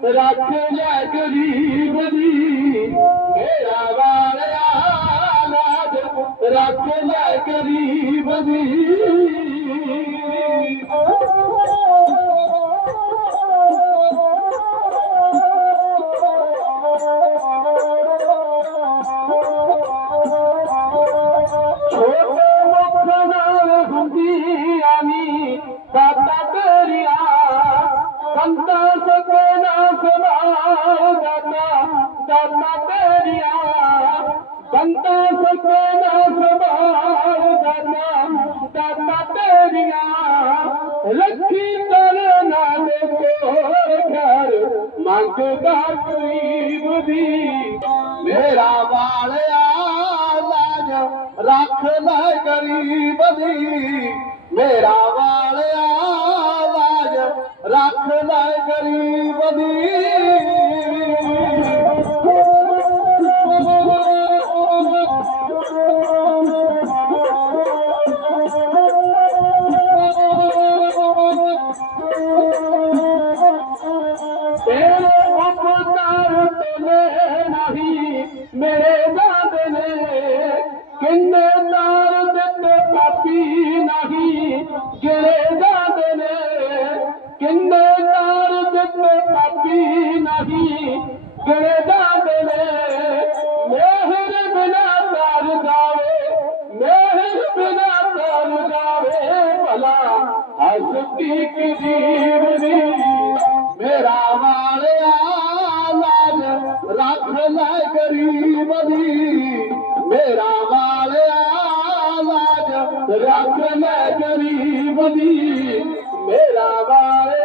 রাখিয়া গরিব মেরা বাড়া রাখিয়া গরিব আমি দাদা করিয়া সন্তান ਦਾਤਾ ਦਾਤਾ ਤੇਰੀਆ ਕੰਤਾ ਸਕੇ ਨਾ ਸਮਾਉ ਦਾਤਾ ਦਾਤਾ ਤੇਰੀਆ ਰੱਖੀ ਤਨ ਨਾਲ ਕੋ ਘਰ ਮੰਗਦਾ ਗਰੀਬ ਦੀ। ਮੇਰਾ ਵਾਲਿਆ ਲਾਜ ਰੱਖ ਲੈ ਗਰੀਬ ਦੀ। ਮੇਰਾ ਵਾਲਿਆ ਲਾਜ ਰੱਖ ਲੈ ਗਰੀਬ ਤੇਰੇ ਕਿੰਨੇ ਤਾਰ ਦਿੱਤੇ ਪਾਪੀ ਨਹੀਂ ਗਿਰੇ ਜਾਂਦੇ ਨੇ ਕਿੰਨੇ ਤਾਰ ਦਿੱਤੇ ਪਾਪੀ ਨਹੀਂ ਗਿਰੇ ਜਾਂਦੇ ਨੇ ਮਿਹਰ ਬਿਨਾ ਤਾਰ ਜਾਵੇ ਮਿਹਰ ਬਿਨਾ ਤਾਰ ਜਾਵੇ ਭਲਾ ਹਸਤੀ ਕਦੀਰ ਦੀ ਗਰੀਬ ਮੇਰਾ ਵਾਲਿਆ ਲਾਜ ਰੱਖ ਲੈ ਗਰੀਬ ਦੀ ਮੇਰਾ ਵਾਲਿਆ